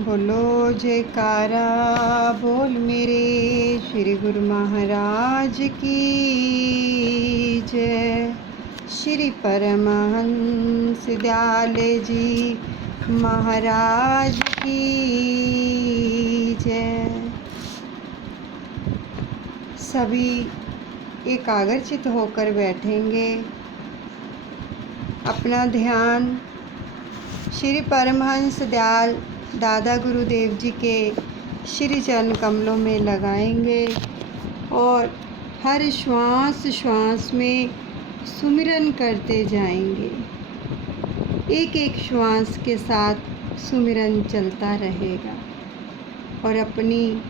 बोलो जयकारा बोल मेरे श्री गुरु महाराज की जय। श्री परमहंस दयाले जी महाराज की जय। सभी एकाग्रचित होकर बैठेंगे। अपना ध्यान श्री परमहंस दयाल दादा गुरुदेव जी के श्री चरण कमलों में लगाएंगे और हर श्वास श्वास में सुमिरन करते जाएंगे। एक एक श्वास के साथ सुमिरन चलता रहेगा और अपनी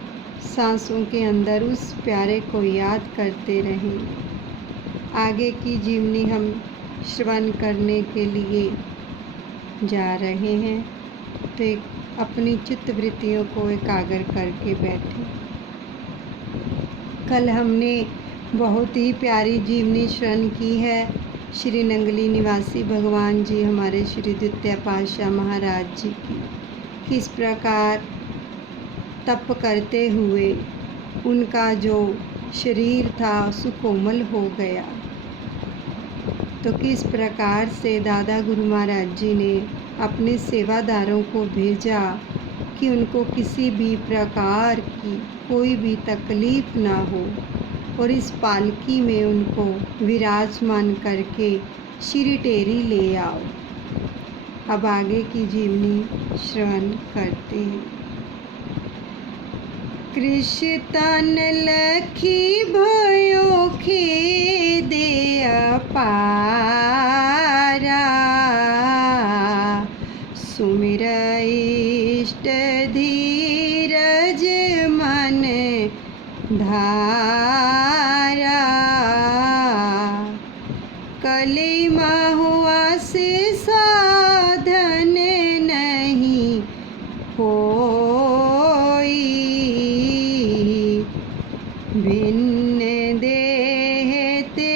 सांसों के अंदर उस प्यारे को याद करते रहेंगे। आगे की जीवनी हम श्रवण करने के लिए जा रहे हैं, तो एक अपनी चित्त वृत्तियों को एकाग्र करके बैठे। कल हमने बहुत ही प्यारी जीवनी श्रवण की है। श्री नंगली निवासी भगवान जी हमारे श्री द्वितीय पातशाह महाराज जी की किस प्रकार तप करते हुए उनका जो शरीर था सुकोमल हो गया, तो किस प्रकार से दादा गुरु महाराज जी ने अपने सेवादारों को भेजा कि उनको किसी भी प्रकार की कोई भी तकलीफ़ ना हो और इस पालकी में उनको विराजमान करके श्री टेरी ले आओ। अब आगे की जीवनी श्रवण करते हैं। कृष्ण तन लखी भयो खेदे अपारा, सुमिर इष्ट धीरज मन धारा, कली महुआ से साधन नहीं होई, भिन्न देहते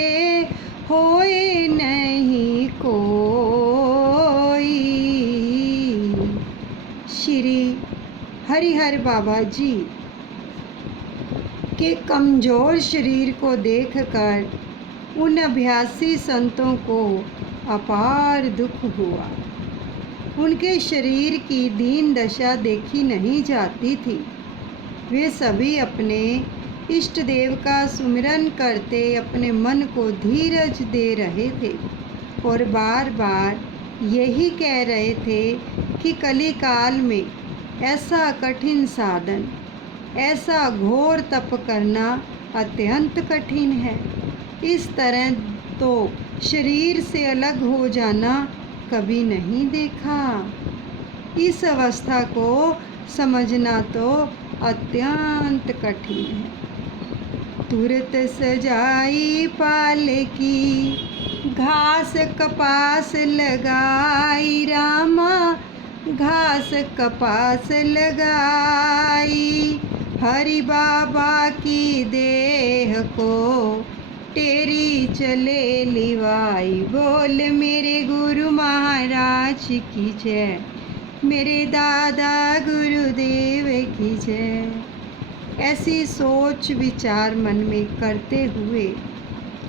होए नहीं कोई। श्री हरिहर बाबा जी के कमज़ोर शरीर को देखकर उन अभ्यासी संतों को अपार दुख हुआ। उनके शरीर की दीन दशा देखी नहीं जाती थी। वे सभी अपने इष्ट देव का सुमिरन करते अपने मन को धीरज दे रहे थे और बार बार यही कह रहे थे कि कलिकाल में ऐसा कठिन साधन, ऐसा घोर तप करना अत्यंत कठिन है। इस तरह तो शरीर से अलग हो जाना कभी नहीं देखा। इस अवस्था को समझना तो अत्यंत कठिन है। तुरत सजाई पालकी, घास कपास लगाई रामा, घास कपास लगाई, हरि बाबा की देह को टेरी चले लिवाई। बोल मेरे गुरु महाराज की जय, मेरे दादा गुरुदेव की जय। ऐसी सोच विचार मन में करते हुए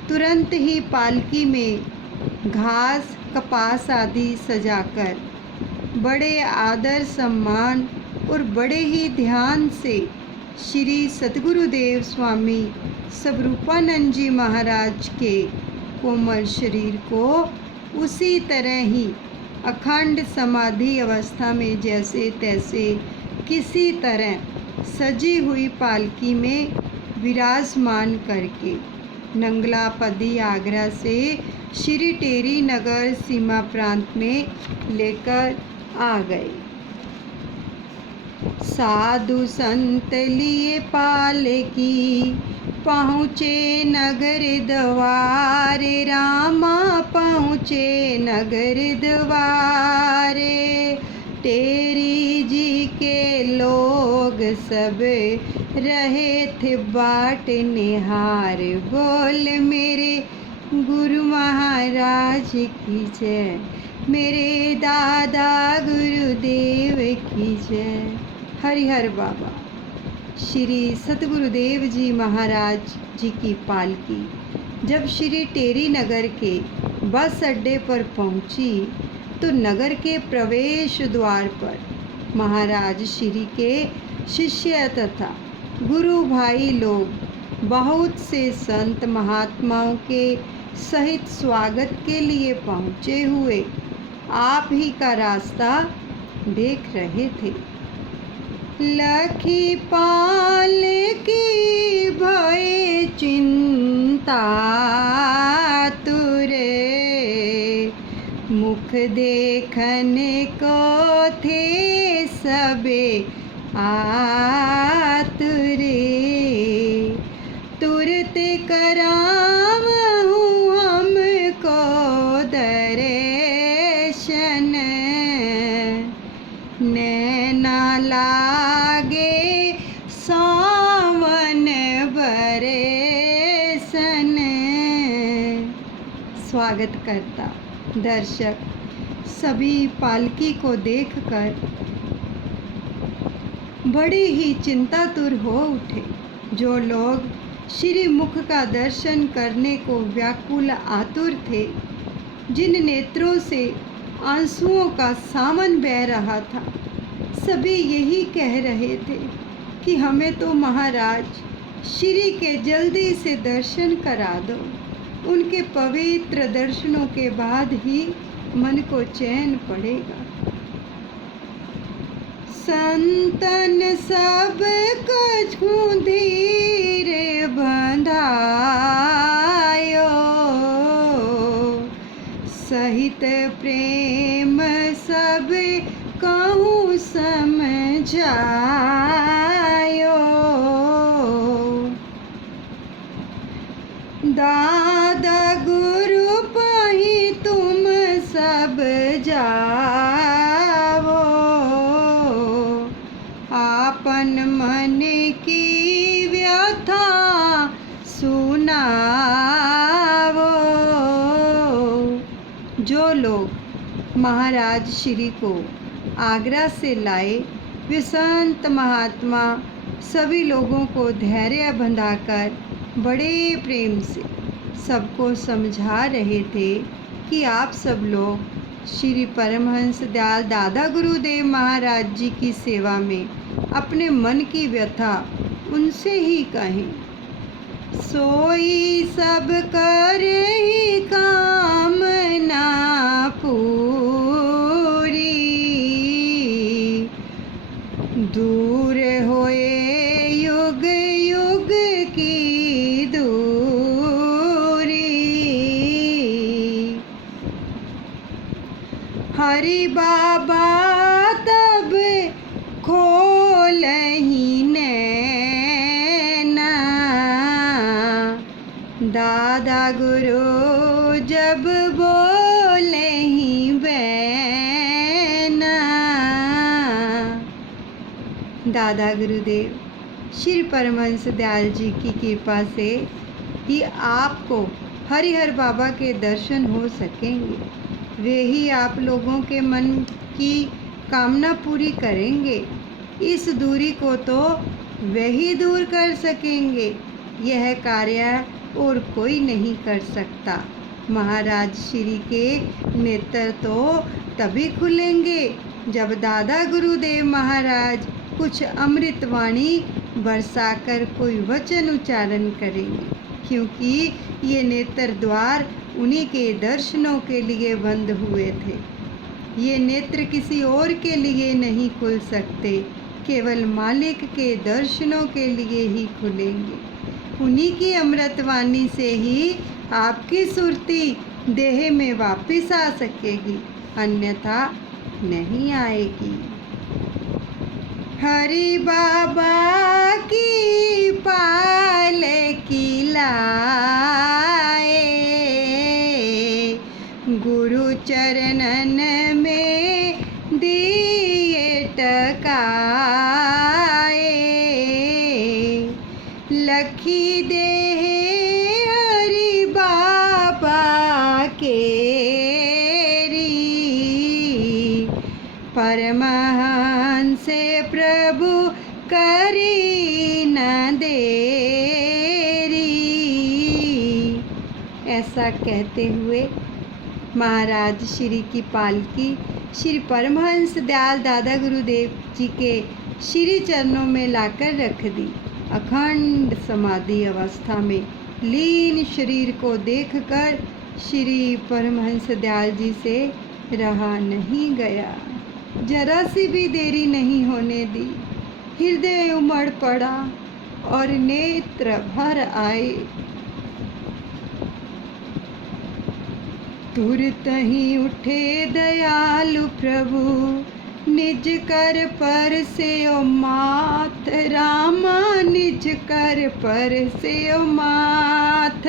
तुरंत ही पालकी में घास कपास आदि सजाकर बड़े आदर सम्मान और बड़े ही ध्यान से श्री सद्गुरुदेव स्वामी स्वरूपानंद जी महाराज के कोमल शरीर को उसी तरह ही अखंड समाधि अवस्था में जैसे तैसे किसी तरह सजी हुई पालकी में विराजमान करके नंगला पदी आगरा से श्री टेरी नगर सीमा प्रांत में लेकर आ गए। साधु संत लिए पालकी, पहुँचे नगर द्वारे रामा, पहुँचे नगर द्वारे। टेरी जी के लोग सब रहे थे बाट निहार। बोल मेरे गुरु महाराज की जय, मेरे दादा गुरुदेव की जय। हरिहर बाबा श्री सतगुरुदेव जी महाराज जी की पालकी जब श्री टेरी नगर के बस अड्डे पर पहुंची तो नगर के प्रवेश द्वार पर महाराज श्री के शिष्य तथा गुरु भाई लोग बहुत से संत महात्माओं के सहित स्वागत के लिए पहुँचे हुए आप ही का रास्ता देख रहे थे। लखी पाल की भय चिंता तुरे मुख देखने को थे सबे आतुरे तुरत करावहूँ हमको दर्शन नैना लागे सावन बरसन। स्वागत करता दर्शक सभी पालकी को देखकर बड़ी ही चिंतातुर हो उठे। जो लोग श्री मुख का दर्शन करने को व्याकुल आतुर थे, जिन नेत्रों से आंसुओं का सावन बह रहा था, सभी यही कह रहे थे कि हमें तो महाराज श्री के जल्दी से दर्शन करा दो। उनके पवित्र दर्शनों के बाद ही मन को चैन पड़ेगा। संतन सब कछु धीर बंधायो सहित प्रेम सब कहूँ समझायो दादा गुरु पही तुम सब जाओ आपन मन की व्यथा सुनाओ। जो लोग महाराज श्री को आगरा से लाए वे संत महात्मा सभी लोगों को धैर्य बंधाकर बड़े प्रेम से सबको समझा रहे थे कि आप सब लोग श्री परमहंस दयाल दादा गुरुदेव महाराज जी की सेवा में अपने मन की व्यथा उनसे ही कहें। सोई सब कर ही कामना पूरी दूर होए युग युग की दूरी हरि बाबा तब खोलहि नैना दादा गुरु जब बोलहि बैना। दादा गुरुदेव श्री परमहंस दयाल जी की कृपा से ही आपको हरिहर बाबा के दर्शन हो सकेंगे। वे ही आप लोगों के मन की कामना पूरी करेंगे। इस दूरी को तो वे ही दूर कर सकेंगे। यह कार्य और कोई नहीं कर सकता। महाराज श्री के नेत्र तो तभी खुलेंगे जब दादा गुरुदेव महाराज कुछ अमृतवाणी बरसाकर कोई वचन उच्चारण करेंगे, क्योंकि ये नेत्र द्वार उन्हीं के दर्शनों के लिए बंद हुए थे। ये नेत्र किसी और के लिए नहीं खुल सकते, केवल मालिक के दर्शनों के लिए ही खुलेंगे। उन्हीं की अमृतवाणी से ही आपकी सुरती देह में वापस आ सकेगी, अन्यथा नहीं आएगी। हरि बाबा की पालकी लाए गुरु चरणन में दिए टकाए लखी देह हरि बाबा केरी परमहंस प्रभु करी न देरी। ऐसा कहते हुए महाराज श्री की पालकी श्री परमहंस दयाल दादा गुरुदेव जी के श्री चरणों में लाकर रख दी। अखंड समाधि अवस्था में लीन शरीर को देखकर श्री परमहंस दयाल जी से रहा नहीं गया। जरा सी भी देरी नहीं होने दी। हृदय उमड़ पड़ा और नेत्र भर आए। तुरत ही उठे दयालु प्रभु, निज कर पर से ओ माथ। रामा निज कर पर से ओ माथ।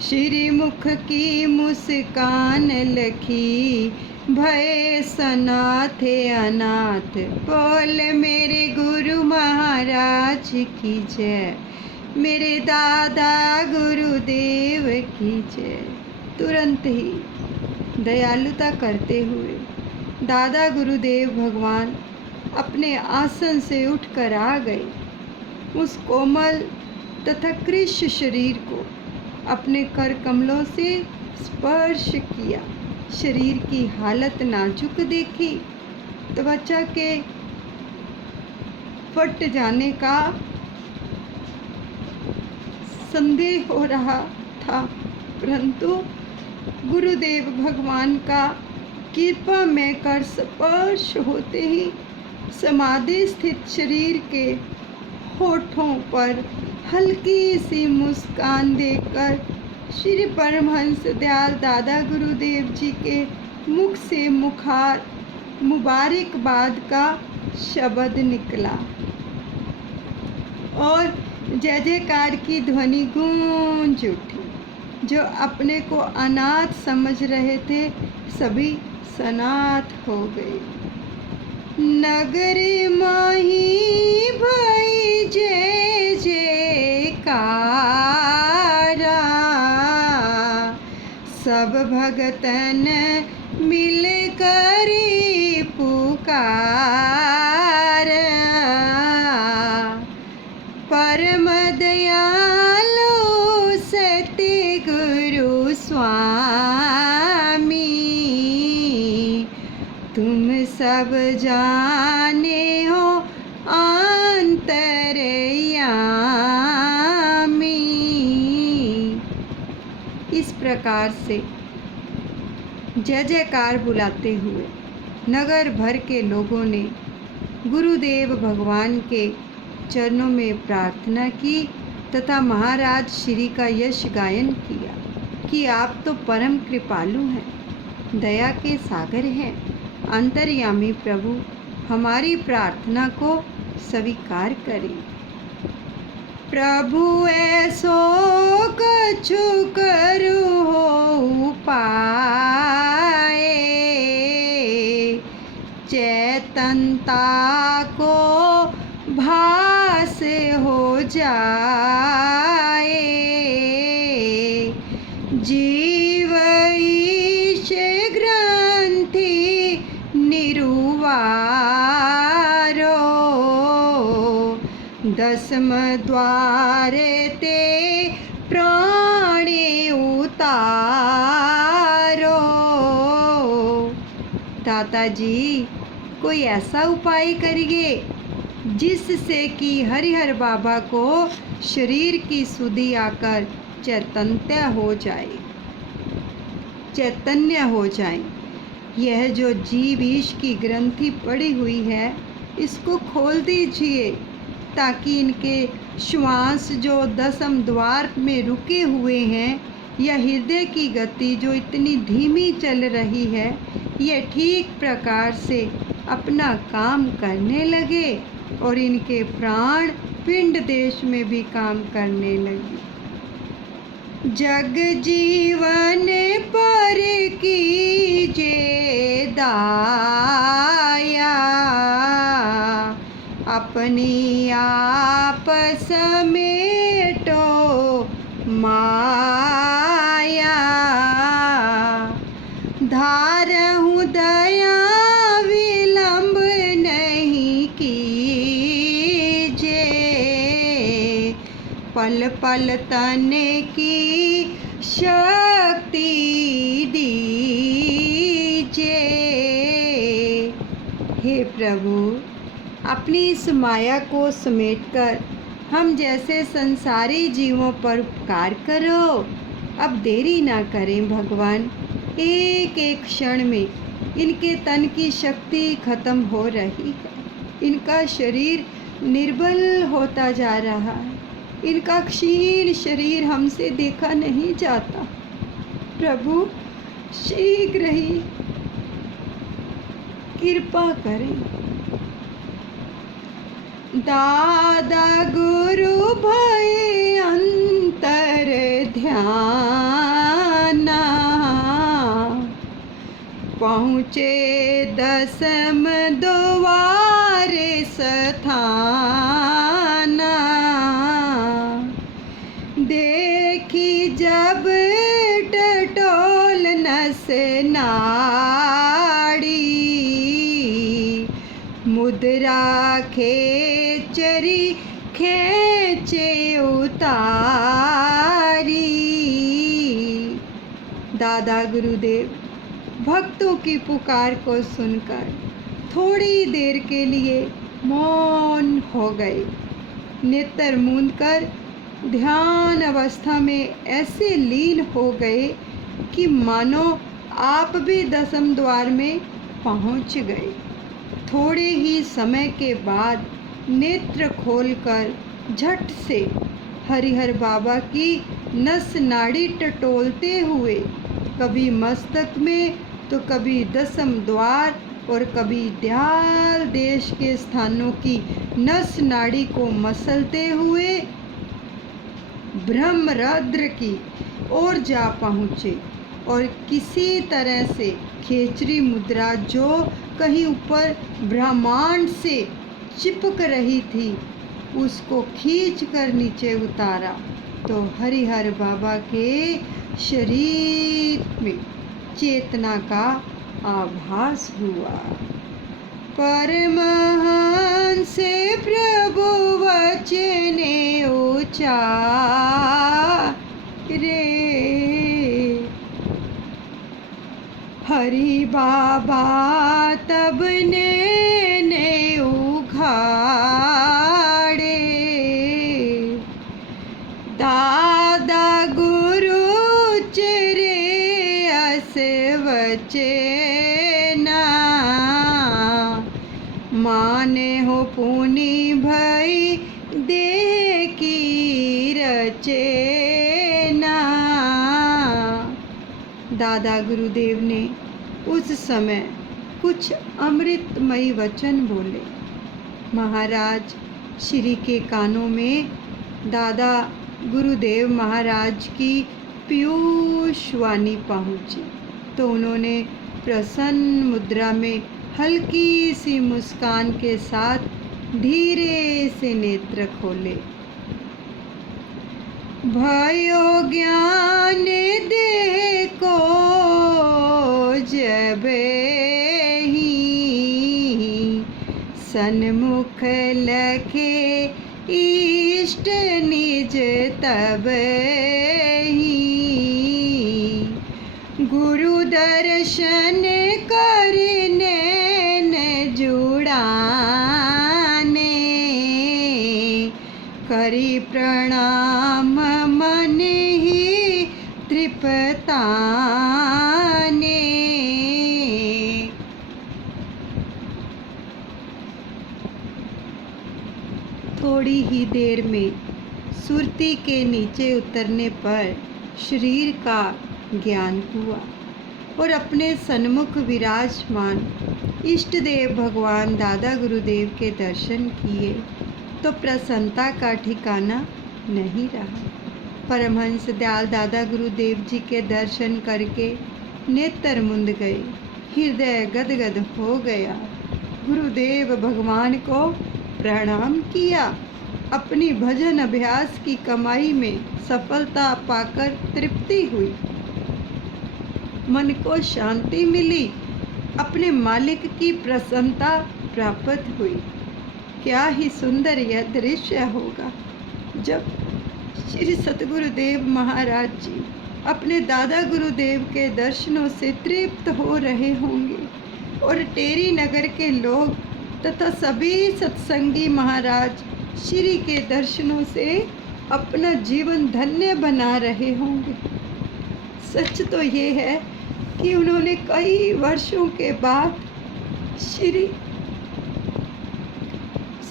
श्री मुख की मुस्कान लखी, भय सनाथ अनाथ। बोल मेरे गुरु महाराज की जय, मेरे दादा गुरुदेव की जय। तुरंत ही दयालुता करते हुए दादा गुरुदेव भगवान अपने आसन से उठकर आ गए। उस कोमल तथा कृष्ण शरीर को अपने कर कमलों से स्पर्श किया। शरीर की हालत नाजुक देखी। त्वचा के फट जाने का संदेह हो रहा था, परंतु गुरुदेव भगवान का कृपा में कर स्पर्श होते ही समाधि स्थित शरीर के होठों पर हल्की सी मुस्कान देकर श्री परमहंस दयाल दादा गुरुदेव जी के मुख से मुबारकबाद का शब्द निकला और जय जयकार की ध्वनि गूंज उठी। जो अपने को अनाथ समझ रहे थे सभी सनाथ हो गए। नगरी माही भई जय जयकारा, सब भगतन मिल करी पुकारा। परम दयालु सत्य गुरु स्वामी, तुम सब जाने हो अंतर्यामी। इस प्रकार से जय जयकार बुलाते हुए नगर भर के लोगों ने गुरुदेव भगवान के चरणों में प्रार्थना की तथा महाराज श्री का यश गायन किया कि आप तो परम कृपालु हैं, दया के सागर हैं। अंतर्यामी प्रभु हमारी प्रार्थना को स्वीकार करें। प्रभु ऐसो कछु करु हो पाए, चैतनता को भास हो जाए। जीव ईश ग्रंथि निरुवारो, दसम द्वार ते प्राणे उतारो। दाता जी कोई ऐसा उपाय करिए जिससे कि हरिहर बाबा को शरीर की सुधि आकर चैतन्य हो जाए। यह जो जीव ईश की ग्रंथि पड़ी हुई है इसको खोल दीजिए ताकि इनके श्वास जो दसम द्वार में रुके हुए हैं या हृदय की गति जो इतनी धीमी चल रही है ये ठीक प्रकार से अपना काम करने लगे और इनके प्राण पिंड देश में भी काम करने लगे। जग जीवन पर कीजे दाया, अपनी आप समेटो माया। धारहूँ दया विलंब नहीं कीजिए, पल पल तन की शक्ति दीजिए। हे प्रभु, अपनी इस माया को समेटकर हम जैसे संसारी जीवों पर उपकार करो। अब देरी ना करें भगवान। एक एक क्षण में इनके तन की शक्ति खत्म हो रही है। इनका शरीर निर्बल होता जा रहा है। इनका क्षीण शरीर हमसे देखा नहीं जाता। प्रभु, शीघ्र ही कृपा करें। दादा गुरु भय अंतर ध्यान, पहुँचे दसम द्वारे स्थान। देखी जब टटोल नस नाड़ी, मुद्रा खेचरी खेचे उतारी। दादा गुरुदेव भक्तों की पुकार को सुनकर थोड़ी देर के लिए मौन हो गए। नेत्र मूंदकर ध्यान अवस्था में ऐसे लीन हो गए कि मानो आप भी दसम द्वार में पहुंच गए। थोड़े ही समय के बाद नेत्र खोलकर झट से हरिहर बाबा की नस नाड़ी टटोलते हुए कभी मस्तक में तो कभी दसम द्वार और कभी दयाल देश के स्थानों की नस नाड़ी को मसलते हुए ब्रह्मरद्र की ओर जा पहुँचे और किसी तरह से खेचरी मुद्रा जो कहीं ऊपर ब्रह्मांड से चिपक रही थी उसको खींचकर नीचे उतारा तो हरिहर बाबा के शरीर में चेतना का आभास हुआ। परमहंस प्रभु वचने ऊंचा रे, हरि बाबा तब ने उघाड़े। दादा गुरु चरे अस वचना, माने हो पुनि भई दे की रचना। दादा गुरुदेव ने उस समय कुछ अमृतमयी वचन बोले। महाराज श्री के कानों में दादा गुरुदेव महाराज की पीयूष वाणी पहुँची तो उन्होंने प्रसन्न मुद्रा में हल्की सी मुस्कान के साथ धीरे से नेत्र खोले। भयो ज्ञान देह को जब ही, सन्मुख लखे इष्ट निज तब ही। गुरु दर्शन करने न जुड़ाने, करी प्रणाम मन ही तृप्ताने। थोड़ी ही देर में सुरती के नीचे उतरने पर शरीर का ज्ञान हुआ और अपने सन्मुख विराजमान इष्ट देव भगवान दादा गुरुदेव के दर्शन किए तो प्रसन्नता का ठिकाना नहीं रहा। परमहंस दयाल दादा गुरुदेव जी के दर्शन करके नेत्र मुंद गए, हृदय गदगद हो गया। गुरुदेव भगवान को प्रणाम किया। अपनी भजन अभ्यास की कमाई में सफलता पाकर तृप्ति हुई, मन को शांति मिली, अपने मालिक की प्रसन्नता प्राप्त हुई। क्या ही सुंदर यह दृश्य होगा जब श्री सतगुरुदेव महाराज जी अपने दादा गुरुदेव के दर्शनों से तृप्त हो रहे होंगे और टेरी नगर के लोग तथा सभी सत्संगी महाराज श्री के दर्शनों से अपना जीवन धन्य बना रहे होंगे। सच तो ये है कि उन्होंने कई वर्षों के बाद श्री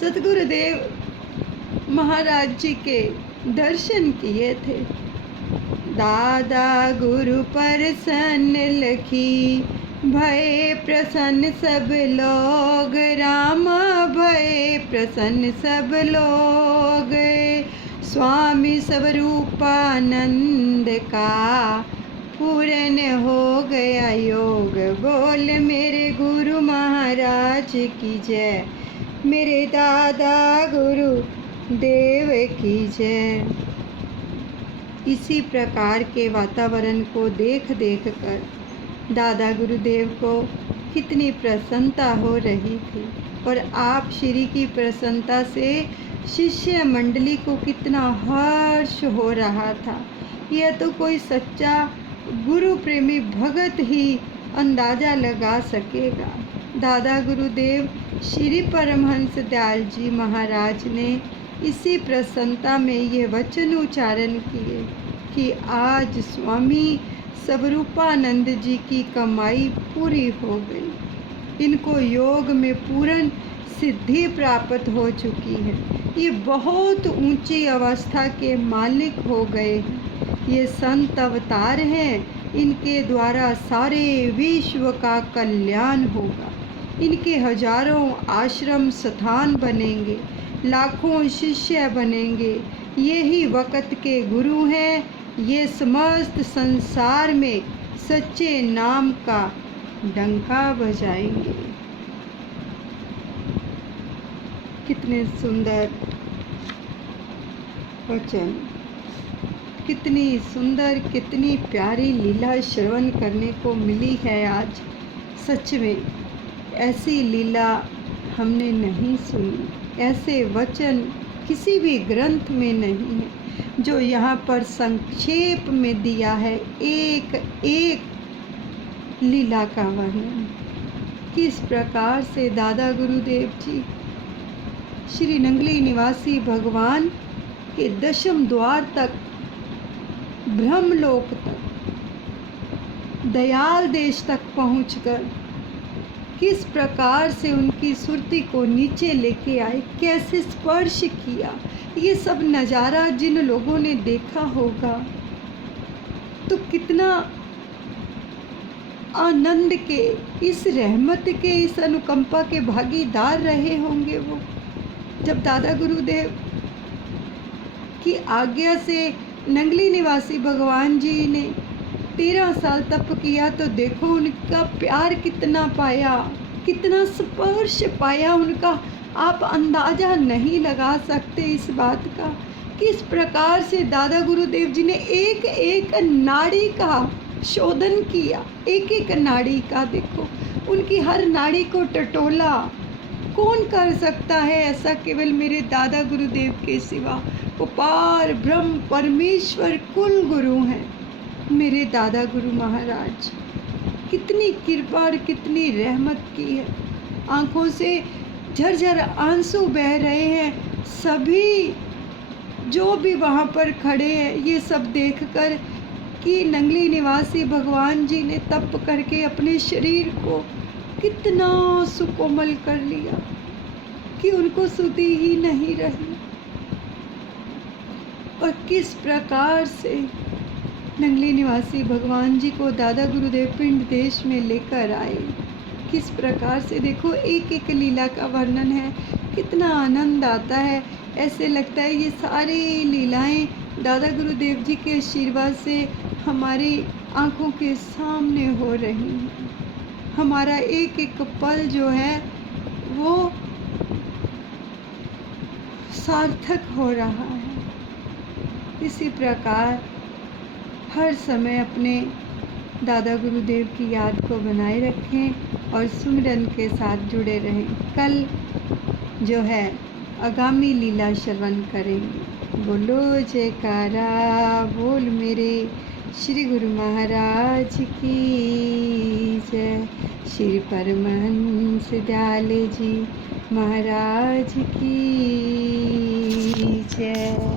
सतगुरुदेव महाराज जी के दर्शन किए थे। दादा गुरु प्रसन्न लखी भय प्रसन्न सब लोग, रामा भय प्रसन्न सब लोग। स्वामी स्वरूपानंद का पूर्ण हो गया योग। बोल मेरे गुरु महाराज की जय, मेरे दादा गुरु देव की जय। इसी प्रकार के वातावरण को देख कर दादा गुरुदेव को कितनी प्रसन्नता हो रही थी और आप श्री की प्रसन्नता से शिष्य मंडली को कितना हर्ष हो रहा था। यह तो कोई सच्चा गुरु प्रेमी भगत ही अंदाज़ा लगा सकेगा। दादा गुरुदेव श्री परमहंस दयाल जी महाराज ने इसी प्रसन्नता में ये वचन उच्चारण किए कि आज स्वामी स्वरूपानंद जी की कमाई पूरी हो गई। इनको योग में पूर्ण सिद्धि प्राप्त हो चुकी है। ये बहुत ऊंची अवस्था के मालिक हो गए हैं। ये संत अवतार हैं। इनके द्वारा सारे विश्व का कल्याण होगा। इनके हजारों आश्रम स्थान बनेंगे, लाखों शिष्य बनेंगे। यही वक़्त के गुरु हैं। ये समस्त संसार में सच्चे नाम का डंका बजाएंगे। कितने सुंदर वचन, कितनी सुंदर, कितनी प्यारी लीला श्रवण करने को मिली है आज। सच में ऐसी लीला हमने नहीं सुनी। ऐसे वचन किसी भी ग्रंथ में नहीं है जो यहाँ पर संक्षेप में दिया है। एक एक लीला का वर्णन किस प्रकार से दादा गुरुदेव जी श्री नंगली निवासी भगवान के दशम द्वार तक, ब्रह्मलोक तक, दयाल देश तक पहुंचकर किस प्रकार से उनकी सुरती को नीचे लेके आए, कैसे स्पर्श किया। ये सब नज़ारा जिन लोगों ने देखा होगा तो कितना आनंद के, इस रहमत के, इस अनुकंपा के भागीदार रहे होंगे वो। जब दादा गुरुदेव की आज्ञा से नंगली निवासी भगवान जी ने 13 साल तप किया तो देखो उनका प्यार कितना पाया, कितना स्पर्श पाया उनका। आप अंदाज़ा नहीं लगा सकते इस बात का। किस प्रकार से दादा गुरुदेव जी ने एक एक नाड़ी का शोधन किया, एक एक नाड़ी का। देखो उनकी हर नाड़ी को टटोला। कौन कर सकता है ऐसा? केवल मेरे दादा गुरुदेव के सिवा। वो पार ब्रह्म परमेश्वर कुल गुरु हैं मेरे दादा गुरु महाराज। कितनी कृपा और कितनी रहमत की है। आँखों से झरझर आंसू बह रहे हैं। सभी जो भी वहाँ पर खड़े हैं ये सब देखकर कि नंगली निवासी भगवान जी ने तप करके अपने शरीर को कितना सुकोमल कर लिया कि उनको सुधी ही नहीं रही। और किस प्रकार से नंगली निवासी भगवान जी को दादा गुरुदेव पिंड देश में लेकर आए। किस प्रकार से देखो एक एक लीला का वर्णन है। कितना आनंद आता है। ऐसे लगता है ये सारी लीलाएं दादा गुरुदेव जी के आशीर्वाद से हमारी आँखों के सामने हो रही हैं। हमारा एक एक पल जो है वो सार्थक हो रहा है। इसी प्रकार हर समय अपने दादा गुरुदेव की याद को बनाए रखें और सुमिरन के साथ जुड़े रहें। कल जो है आगामी लीला श्रवण करेंगे। बोलो जयकारा, बोल मेरे श्री गुरु महाराज की जय। श्री परमहंस दयाल जी महाराज की जय।